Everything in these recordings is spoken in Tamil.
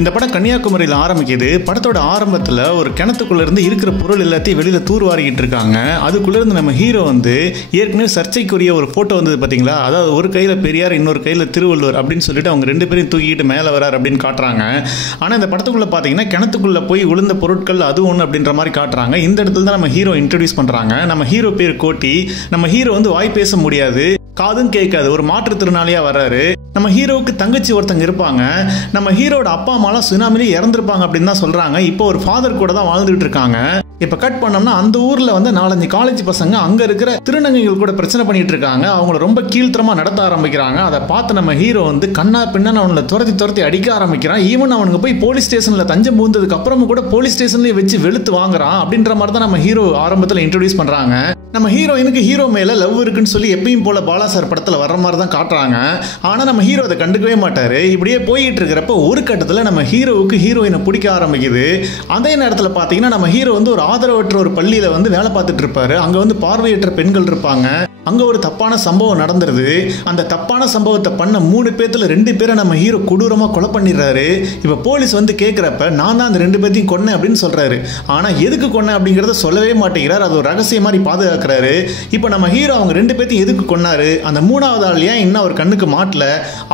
இந்த படம் கன்னியாகுமரியில் ஆரம்பிக்குது. படத்தோட ஆரம்பத்தில் ஒரு கிணத்துக்குள்ள இருந்து இருக்கிற பொருள் எல்லாத்தையும் வெளியில தூர்வாரிக்கிட்டு இருக்காங்க. அதுக்குள்ள இருந்து நம்ம ஹீரோ ஏற்கனவே சர்ச்சைக்குரிய ஒரு போட்டோ வந்தது பாத்தீங்களா? அதாவது ஒரு கையில பெரியார் இன்னொரு கையில திருவள்ளுவர் அப்படின்னு சொல்லிட்டு அவங்க ரெண்டு பேரும் தூக்கிட்டு மேலே வரார் அப்படின்னு காட்டுறாங்க. ஆனா இந்த படத்துக்குள்ள பாத்தீங்கன்னா கிணத்துக்குள்ள போய் விழுந்த பொருட்கள் அது ஒன்று அப்படின்ற மாதிரி காட்டுறாங்க. இந்த இடத்துல தான் நம்ம ஹீரோ இன்ட்ரோடியூஸ் பண்றாங்க. நம்ம ஹீரோ பேர் கோட்டி. நம்ம ஹீரோ வாய் பேச முடியாது, காதும் கேட்காது, ஒரு மாற்றுத்திறனாளியா வர்றாரு. நம்ம ஹீரோவுக்கு தங்கச்சி ஒருத்தங்க இருப்பாங்க. நம்ம ஹீரோட அப்பா அம்மாலாம் சுனாமிலே இறந்துருப்பாங்க அப்படின்னு தான் சொல்றாங்க. இப்போ ஒரு ஃபாதர் கூட தான் வாழ்ந்துட்டு இருக்காங்க. இப்ப கட் பண்ணோம்னா அந்த ஊர்ல 4-5 காலேஜ் பசங்க அங்க இருக்கிற திருநங்கைகள் கூட பிரச்சனை பண்ணிட்டு இருக்காங்க. அவங்கள ரொம்ப கீழ்த்தரமா நடத்த ஆரம்பிக்கிறாங்க. அதை பார்த்து நம்ம ஹீரோ கண்ணா பின்னா அவனை துரத்தி அடிக்க ஆரம்பிக்கிறான். ஈவன் அவனுக்கு போய் போலீஸ் ஸ்டேஷன்ல தஞ்சம் பூந்ததுக்கு அப்புறமும் கூட போலீஸ் ஸ்டேஷன்லயே வச்சு வெளுத்து வாங்குறான். அப்படின்ற மாதிரி தான் நம்ம ஹீரோ ஆரம்பத்தில் இன்ட்ரோடியூஸ் பண்றாங்க. நம்ம ஹீரோயினுக்கு ஹீரோ மேல லவ் இருக்குன்னு சொல்லி எப்பயும் போல பாலா சார் படத்துல வர்ற மாதிரி தான் காட்டுறாங்க. ஆனா நம்ம ஹீரோ அதை கண்டுக்கவே மாட்டாரு. இப்படியே போயிட்டு இருக்கிறப்ப ஒரு கட்டத்துல நம்ம ஹீரோவுக்கு ஹீரோயினை பிடிக்க ஆரம்பிக்குது. அதே நேரத்துல பாத்தீங்கன்னா நம்ம ஹீரோ ஒரு ஆதரவற்ற ஒரு பள்ளியில வேலை பார்த்துட்டு இருப்பாரு. அங்க பார்வையற்ற பெண்கள் இருப்பாங்க. அங்க ஒரு தப்பான சம்பவம் நடந்துருது. அந்த தப்பான சம்பவத்தை பண்ண 3 பேத்துல 2 பேரை நம்ம ஹீரோ கொடூரமா கொலை பண்ணிடுறாரு. இப்ப போலீஸ் கேட்கிறப்ப நான் தான் அந்த 2 பேத்தையும் கொன்னேன் அப்படின்னு சொல்றாரு. ஆனா எதுக்கு கொன்னேன் அப்படிங்கறத சொல்லவே மாட்டேங்கிறார். அது ஒரு ரகசியம் மாதிரி பாதுகாக்கிறாரு. இப்ப நம்ம ஹீரோ அவங்க 2 பேத்தையும் எதுக்கு கொன்னாரு, அந்த 3வது ஆள் ஏன் இன்னும் அவர் கண்ணுக்கு மாட்டல,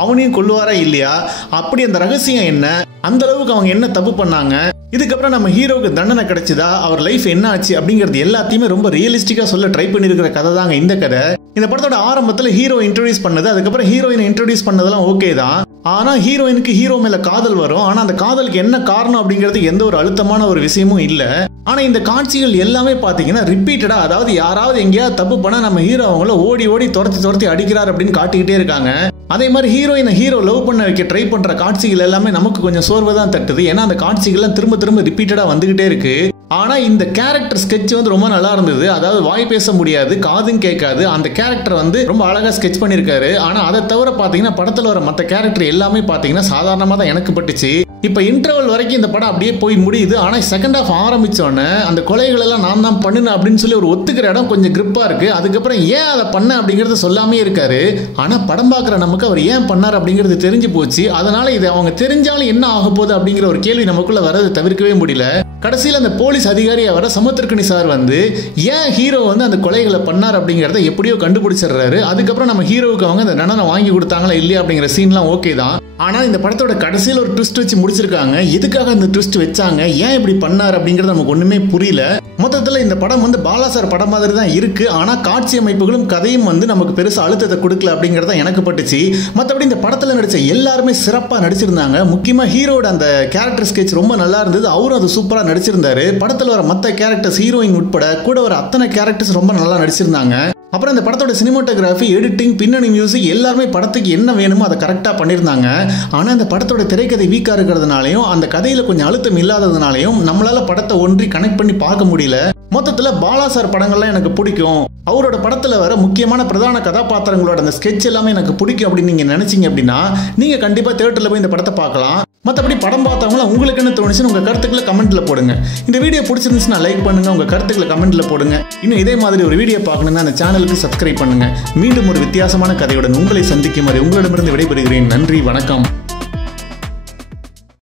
அவனையும் கொல்லுவாரா இல்லையா, அப்படி அந்த ரகசியம் என்ன, அந்த அளவுக்கு அவங்க என்ன தப்பு பண்ணாங்க, இதுக்கப்புறம் நம்ம ஹீரோவுக்கு தண்டனை கிடைச்சதா, அவர் லைஃப் என்ன ஆச்சு அப்படிங்கிறது எல்லாத்தையுமே ரொம்ப ரியலிஸ்டிக்கா சொல்ல ட்ரை பண்ணிருக்கிற கதை தாங்க இந்த கதை. இந்த படத்தோட ஆரம்பத்துல ஹீரோ இன்ட்ரோடியூஸ் பண்ணது, அதுக்கப்புறம் ஹீரோயினை இன்ட்ரோடியூஸ் பண்ணதெல்லாம் ஓகே தான். ஆனா ஹீரோயினுக்கு ஹீரோ மேல காதல் வரும். ஆனா அந்த காதலுக்கு என்ன காரணம் அப்படிங்கிறது எந்த ஒரு அழுத்தமான ஒரு விஷயமும் இல்ல. ஆனா இந்த காட்சிகள் எல்லாமே பாத்தீங்கன்னா ரிப்பீட்டடா, அதாவது யாராவது எங்கேயாவது தப்பு பண்ணா நம்ம ஹீரோ அவங்கள ஓடி துரத்தி அடிக்கிறார் அப்படின்னு காட்டிக்கிட்டே இருக்காங்க. அதே மாதிரி ஹீரோயினை ஹீரோ லவ் பண்ண வைக்க ட்ரை பண்ற காட்சிகள் எல்லாமே நமக்கு கொஞ்சம் சோர்வை தான் தட்டுது. ஏன்னா அந்த காட்சிகள்லாம் திரும்ப ரிப்பீட்டடா வந்துகிட்டே இருக்கு. ஆனா இந்த கேரக்டர் ஸ்கெட்ச் ரொம்ப நல்லா இருந்தது. அதாவது வாய் பேச முடியாது, காதும் கேட்காது, அந்த கேரக்டர் ரொம்ப அழகா ஸ்கெட்ச் பண்ணிருக்காரு. ஆனா அதை தவிர பாத்தீங்கன்னா படத்துல வர மற்ற கேரக்டர் எல்லாமே பாத்தீங்கன்னா சாதாரணமா தான் எனக்கு பட்டுச்சு. இப்ப இன்டர்வல் வரைக்கும் இந்த படம் அப்படியே போய் முடியுது. ஆனா செகண்ட் ஹாஃப் ஆரம்பிச்சோன்னே அந்த கொலைகள் எல்லாம் நான் தான் பண்ணினேன் அப்படின்னு சொல்லி ஒரு ஒத்துக்கிற இடம் கொஞ்சம் கிரிப்பா இருக்கு. அதுக்கப்புறம் ஏன் அதை பண்ண அப்படிங்கறத சொல்லாமே இருக்காரு. ஆனா படம் பார்க்குற நமக்கு அவர் ஏன் பண்ணார் அப்படிங்கிறது தெரிஞ்சு போச்சு. அதனால இது அவங்க தெரிஞ்சாலும் என்ன ஆக போகுது அப்படிங்கிற ஒரு கேள்வி நமக்குள்ள வரது தவிர்க்கவே முடியல. கடைசியில் அந்த போலீஸ் அதிகாரி வர சமுத்திரக்கனி சார் ஏன் ஹீரோ அந்த கொலைகளை பண்ணார் அப்படிங்கிறத எப்படியோ கண்டுபிடிச்சிடுறாரு. அதுக்கப்புறம் நம்ம ஹீரோவுக்கு அவங்க அந்த தண்டனை வாங்கி கொடுத்தாங்களா இல்லையா அப்படிங்கிற சீன்லாம் ஓகே தான். ஆனா இந்த படத்தோட கடைசியில் ஒரு ட்விஸ்ட் வச்சு முடிச்சிருக்காங்க. எதுக்காக அந்த ட்விஸ்ட் வச்சாங்க, ஏன் இப்படி பண்ணார் அப்படிங்கிறது நமக்கு ஒண்ணுமே புரியல. மொத்தத்துல இந்த படம் பாலா சார் படம் மாதிரி தான் இருக்கு. ஆனா காட்சி அமைப்புகளும் கதையும் நமக்கு பெருசா அழுத்தத்தை கொடுக்கல அப்படிங்கறத எனக்கு பட்டுச்சு. மற்றபடி இந்த படத்துல நடிச்ச எல்லாருமே சிறப்பா நடிச்சிருந்தாங்க. முக்கியமா ஹீரோட அந்த கேரக்டர் ஸ்கெட்ச் ரொம்ப நல்லா இருந்தது. அவரும் அது சூப்பரா நடிச்சிருந்தாரு. படத்துல வர மற்ற கேரக்டர்ஸ் ஹீரோயின் உட்பட கூட வர அத்தனை கேரக்டர்ஸ் ரொம்ப நல்லா நடிச்சிருந்தாங்க. அப்புறம் இந்த படத்தோட சினிமாட்டோகிராஃபி, எடிட்டிங், பின்னணி மியூசிக் எல்லாருமே படத்துக்கு என்ன வேணுமோ அதை கரெக்டா பண்ணியிருந்தாங்க. ஆனா இந்த படத்தோட திரைக்கதை வீக்கா இருக்கிறதுனாலையும் அந்த கதையில கொஞ்சம் அழுத்தம் இல்லாததுனாலையும் நம்மளால படத்தை ஒன்றி கனெக்ட் பண்ணி பார்க்க முடியல. மொத்தத்துல பாலா சார் படங்கள்லாம் எனக்கு பிடிக்கும். அவரோட படத்துல வர முக்கியமான பிரதான கதாபாத்திரங்களோட அந்த ஸ்கெட்ச் எல்லாமே எனக்கு பிடிக்கும் அப்படின்னு நீங்க நினைச்சீங்க அப்படின்னா நீங்க கண்டிப்பா தியேட்டர்ல போய் இந்த படத்தை பார்க்கலாம். மற்றபடி படம் பார்த்தவங்களா உங்களுக்கு என்ன தோணுச்சுன்னு உங்க கருத்துக்களை கமெண்ட்ல போடுங்க. இந்த வீடியோ பிடிச்சிருந்துச்சுன்னா லைக் பண்ணுங்க, உங்க கருத்துக்களை கமெண்ட்ல போடுங்க. இன்னும் இதே மாதிரி ஒரு வீடியோ பார்க்கணும்னா அந்த சேனலுக்கு சப்ஸ்கிரைப் பண்ணுங்க. மீண்டும் ஒரு வித்தியாசமான கதையுடன் உங்களை சந்திக்கும் வரை உங்களிடமிருந்து விடைபெறுகிறேன். நன்றி, வணக்கம்.